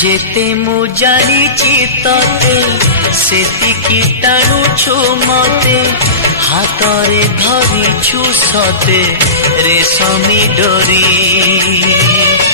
जेते मु जानिची तते सेतिकी टाणुछु मते हातरे धरिछु सते रेशमी डोरी।